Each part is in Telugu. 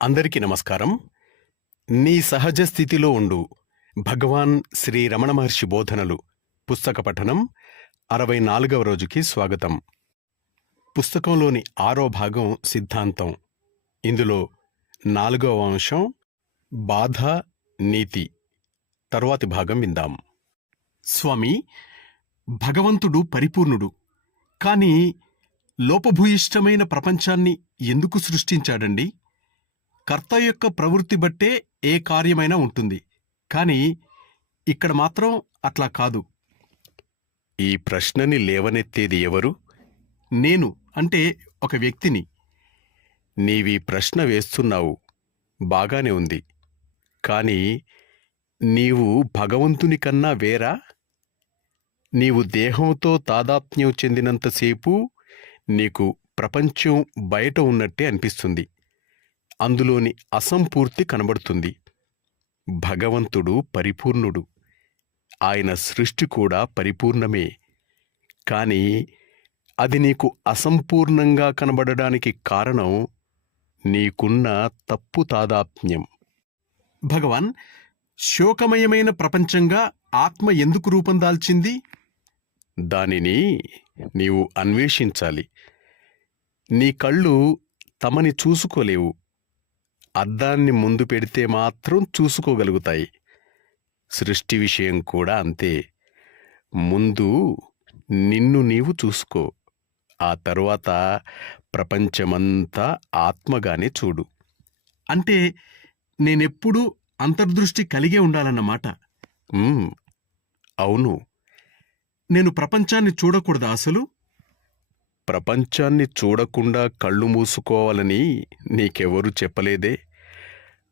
అందరికీ నమస్కారం. నీ సహజ స్థితిలో ఉండు భగవాన్ శ్రీ రమణ మహర్షి బోధనలు పుస్తక పఠనం 64వ రోజుకి స్వాగతం. పుస్తకంలోని 6వ భాగం సిద్ధాంతం. ఇందులో 4వ అంశం బాధ నీతి. తరువాతి భాగం విందాం. స్వామి, భగవంతుడు పరిపూర్ణుడు, కాని లోపభూయిష్టమైన ప్రపంచాన్ని ఎందుకు సృష్టించాడండి? కర్త యొక్క ప్రవృత్తి బట్టే ఏ కార్యమైనా ఉంటుంది, కానీ ఇక్కడ మాత్రం అట్లా కాదు. ఈ ప్రశ్నని లేవనెత్తేది ఎవరు? నేను, అంటే ఒక వ్యక్తిని. నీవీ ప్రశ్న వేస్తున్నావు, బాగానే ఉంది. కానీ నీవు భగవంతుని కన్నా వేరా? నీవు దేహంతో తాదాత్మ్యం చెందినంతసేపు నీకు ప్రపంచం బయట ఉన్నట్టే అనిపిస్తుంది. అందులోని అసంపూర్తి కనబడుతుంది. భగవంతుడు పరిపూర్ణుడు, ఆయన సృష్టి కూడా పరిపూర్ణమే. కానీ అది నీకు అసంపూర్ణంగా కనబడడానికి కారణం నీకున్న తప్పు తాదాత్మ్యం. భగవాన్, శోకమయమైన ప్రపంచంగా ఆత్మ ఎందుకు రూపం దాల్చింది? దానిని నీవు అన్వేషించాలి. నీ కళ్ళు తమని చూసుకోలేవు. అద్దాన్ని ముందు పెడితే మాత్రం చూసుకోగలుగుతాయి. సృష్టి విషయం కూడా అంతే. ముందు నిన్ను నీవు చూసుకో, ఆ తరువాత ప్రపంచమంతా ఆత్మగానే చూడు. అంటే నేనెప్పుడూ అంతర్దృష్టి కలిగే ఉండాలన్నమాట. అవును. నేను ప్రపంచాన్ని చూడకూడదా అసలు? ప్రపంచాన్ని చూడకుండా కళ్ళు మూసుకోవాలని నీకెవరూ చెప్పలేదే.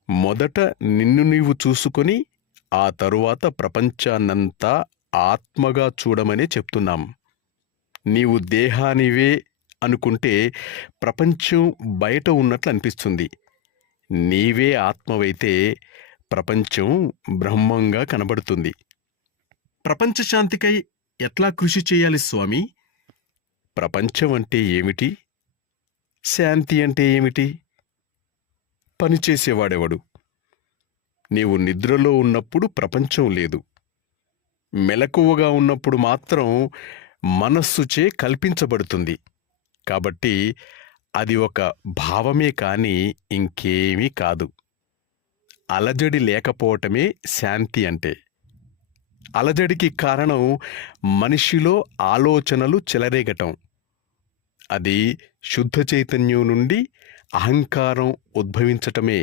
మొదట నిన్ను నీవు చూసుకొని ఆ తరువాత ప్రపంచాన్నంతా ఆత్మగా చూడమనే చెప్తున్నాం. నీవు దేహానివే అనుకుంటే ప్రపంచం బయట ఉన్నట్లు అనిపిస్తుంది. నీవే ఆత్మవైతే ప్రపంచం బ్రహ్మంగా కనబడుతుంది. ప్రపంచ శాంతికై ఎట్లా కృషి చేయాలి స్వామి? ప్రపంచం అంటే ఏమిటి? శాంతి అంటే ఏమిటి? పనిచేసేవాడెవడు? నీవు నిద్రలో ఉన్నప్పుడు ప్రపంచం లేదు. మెలకువగా ఉన్నప్పుడు మాత్రం మనస్సుచే కల్పించబడుతుంది. కాబట్టి అది ఒక భావమే కాని ఇంకేమీ కాదు. అలజడి లేకపోవటమే శాంతి అంటే. అలజడికి కారణం మనిషిలో ఆలోచనలు చెలరేగటం. అది శుద్ధ చైతన్యం నుండి అహంకారం ఉద్భవించటమే.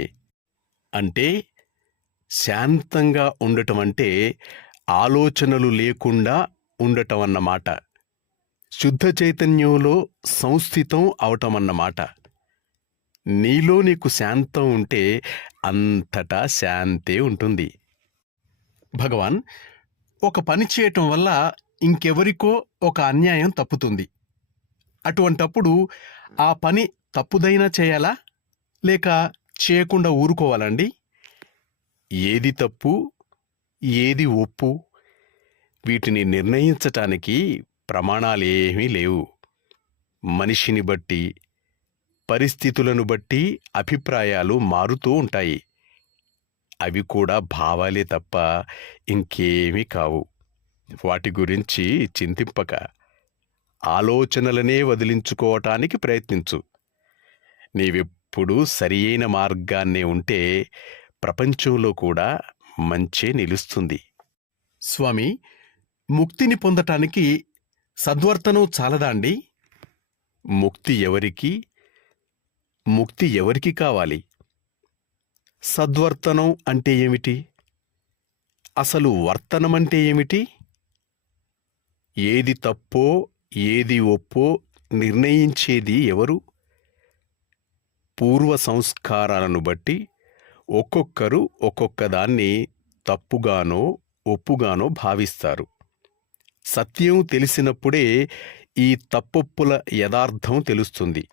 అంటే శాంతంగా ఉండటం అంటే ఆలోచనలు లేకుండా ఉండటం అన్నమాట. శుద్ధ చైతన్యంలో సంస్థితం అవటమన్నమాట. నీలో నీకు శాంతం ఉంటే అంతటా శాంతే ఉంటుంది. భగవాన్, ఒక పని చేయటం వల్ల ఇంకెవరికో ఒక అన్యాయం తప్పుతుంది. అటువంటప్పుడు ఆ పని తప్పుదైనా చేయాలా, లేక చేయకుండా ఊరుకోవాలండి? ఏది తప్పు, ఏది ఒప్పు, వీటిని నిర్ణయించటానికి ప్రమాణాలేమీ లేవు. మనిషిని బట్టి, పరిస్థితులను బట్టి అభిప్రాయాలు మారుతూ ఉంటాయి. అవి కూడా భావాలే తప్ప ఇంకేమీ కావు. వాటి గురించి చింతింపక ఆలోచనలనే వదిలించుకోవటానికి ప్రయత్నించు. నీవెప్పుడూ సరియైన మార్గాన్నే ఉంటే ప్రపంచంలో కూడా మంచే నిలుస్తుంది. స్వామి, ముక్తిని పొందటానికి సద్వర్తనం చాలదా అండి? ముక్తి ఎవరికి కావాలి? సద్వర్తనం అంటే ఏమిటి? అసలు వర్తనమంటే ఏమిటి? ఏది తప్పో ఏది ఒప్పో నిర్ణయించేది ఎవరు? పూర్వ సంస్కారాలను బట్టి ఒక్కొక్కరు ఒక్కొక్కదాన్ని తప్పుగానో ఒప్పుగానో భావిస్తారు. సత్యం తెలిసినప్పుడే ఈ తప్పొప్పుల యథార్థం తెలుస్తుంది.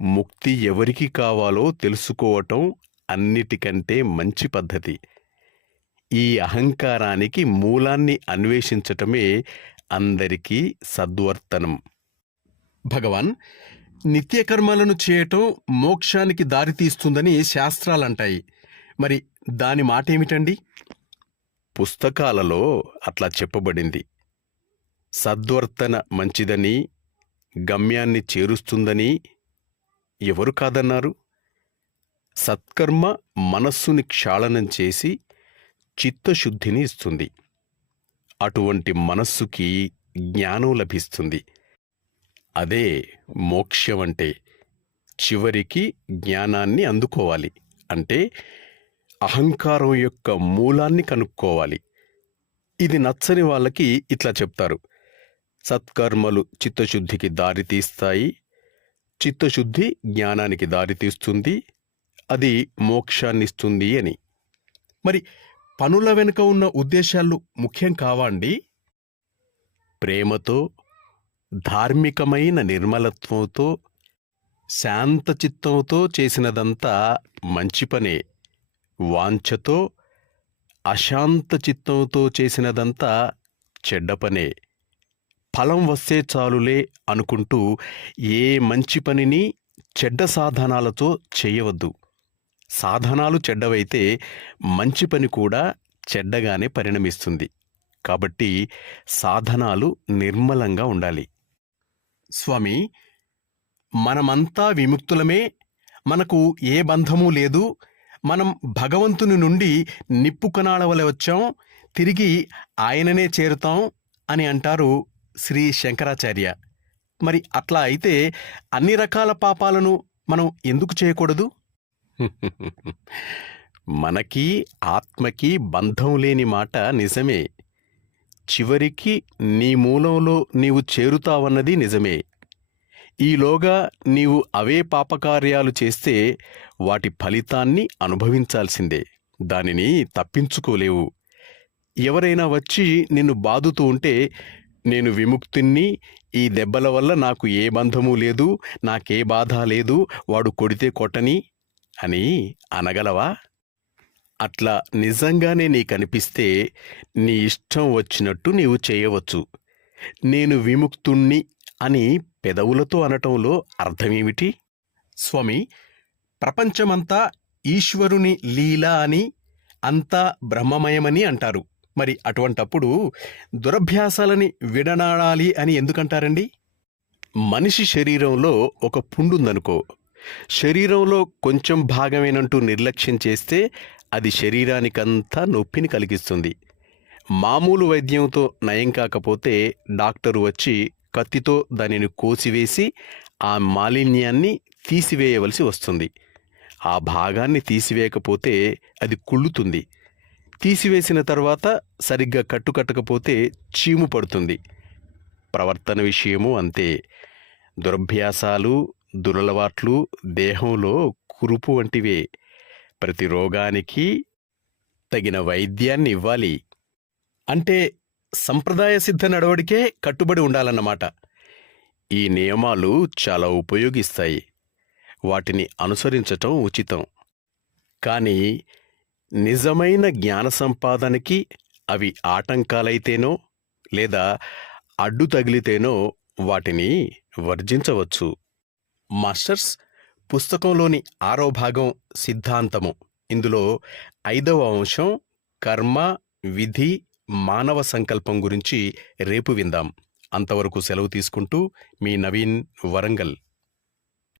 ముక్తి ఎవరికి కావాలో తెలుసుకోవటం అన్నిటికంటే మంచి పద్ధతి. ఈ అహంకారానికి మూలాన్ని అన్వేషించటమే అందరికీ సద్వర్తనం. భగవాన్, నిత్యకర్మలను చేయటం మోక్షానికి దారితీస్తుందని శాస్త్రాలంటాయి. మరి దాని మాటేమిటండి? పుస్తకాలలో అట్లా చెప్పబడింది. సద్వర్తన మంచిదని, గమ్యాన్ని చేరుస్తుందని ఎవరు కాదన్నారు? సత్కర్మ మనస్సుని క్షాళనం చేసి చిత్తశుద్ధిని ఇస్తుంది. అటువంటి మనస్సుకి జ్ఞానం లభిస్తుంది. అదే మోక్షం అంటే. చివరికి జ్ఞానాన్ని అందుకోవాలి అంటే అహంకారం యొక్క మూలాన్ని కనుక్కోవాలి. ఇది నచ్చని వాళ్ళకి ఇట్లా చెప్తారు: సత్కర్మలు చిత్తశుద్ధికి దారితీస్తాయి, చిత్తశుద్ధి జ్ఞానానికి దారితీస్తుంది, అది మోక్షాన్నిస్తుంది అని. మరి పనుల వెనుక ఉన్న ఉద్దేశాలు ముఖ్యం కావా అండి? ప్రేమతో, ధార్మికమైన నిర్మలత్వంతో, శాంతచిత్తంతో చేసినదంతా మంచి పనే. వాంఛతో, అశాంత చిత్తంతో చేసినదంతా చెడ్డ పనే. ఫలం వస్తే చాలులే అనుకుంటూ ఏ మంచి పనిని చెడ్డ సాధనాలతో చేయవద్దు. సాధనాలు చెడ్డవైతే మంచి పని కూడా చెడ్డగానే పరిణమిస్తుంది. కాబట్టి సాధనాలు నిర్మలంగా ఉండాలి. స్వామి, మనమంతా విముక్తులమే, మనకు ఏ బంధమూ లేదు, మనం భగవంతుని నుండి నిప్పు కణాల వలె వచ్చాం, తిరిగి ఆయననే చేరుతాం అని అంటారు శ్రీ శంకరాచార్య. మరి అట్లా అయితే అన్ని రకాల పాపాలను మనం ఎందుకు చేయకూడదు? మనకి ఆత్మకి బంధం లేని మాట నిజమే. చివరికి నీ మూలంలో నీవు చేరుతావన్నది నిజమే. ఈలోగా నీవు అవే పాపకార్యాలు చేస్తే వాటి ఫలితాన్ని అనుభవించాల్సిందే. దానిని తప్పించుకోలేవు. ఎవరైనా వచ్చి నిన్ను బాదుతూ ఉంటే, నేను విముక్తుణ్ణి, ఈ దెబ్బల వల్ల నాకు ఏ బంధమూ లేదు, నాకే బాధ లేదు, వాడు కొడితే కొట్టని అని అనగలవా? అట్లా నిజంగానే నీకనిపిస్తే నీ ఇష్టం వచ్చినట్టు నీవు చేయవచ్చు. నేను విముక్తుణ్ణి అని పెదవులతో అనటంలో అర్థమేమిటి? స్వామి, ప్రపంచమంతా ఈశ్వరుని లీల అని, అంతా బ్రహ్మమయమని అంటారు. మరి అటువంటప్పుడు దురభ్యాసాలని విడనాడాలి అని ఎందుకంటారండి? మనిషి శరీరంలో ఒక పుండుందనుకో, శరీరంలో కొంచెం భాగమేనంటూ నిర్లక్ష్యం చేస్తే అది శరీరానికంతా నొప్పిని కలిగిస్తుంది. మామూలు వైద్యంతో నయం కాకపోతే డాక్టరు వచ్చి కత్తితో దానిని కోసివేసి ఆ మాలిన్యాన్ని తీసివేయవలసి వస్తుంది. ఆ భాగాన్ని తీసివేయకపోతే అది కుళ్ళుతుంది. తీసివేసిన తర్వాత సరిగ్గా కట్టుకట్టకపోతే చీము పడుతుంది. ప్రవర్తన విషయము అంతే. దురభ్యాసాలు, దురలవాట్లు దేహంలో కురుపు వంటివే. ప్రతి రోగానికి తగిన వైద్యాన్ని ఇవ్వాలి. అంటే సంప్రదాయ సిద్ధ నడవడికే కట్టుబడి ఉండాలన్నమాట. ఈ నియమాలు చాలా ఉపయోగిస్తాయి. వాటిని అనుసరించటం ఉచితం. కానీ నిజమైన జ్ఞాన సంపాదనకి అవి ఆటంకాలైతేనో లేదా అడ్డు తగిలితేనో వాటిని వర్జించవచ్చు. మాస్టర్స్, పుస్తకంలోని 6వ భాగం సిద్ధాంతము. ఇందులో 5వ అంశం కర్మ, విధి, మానవ సంకల్పం గురించి రేపు విందాం. అంతవరకు సెలవు తీసుకుంటూ మీ నవీన్, వరంగల్.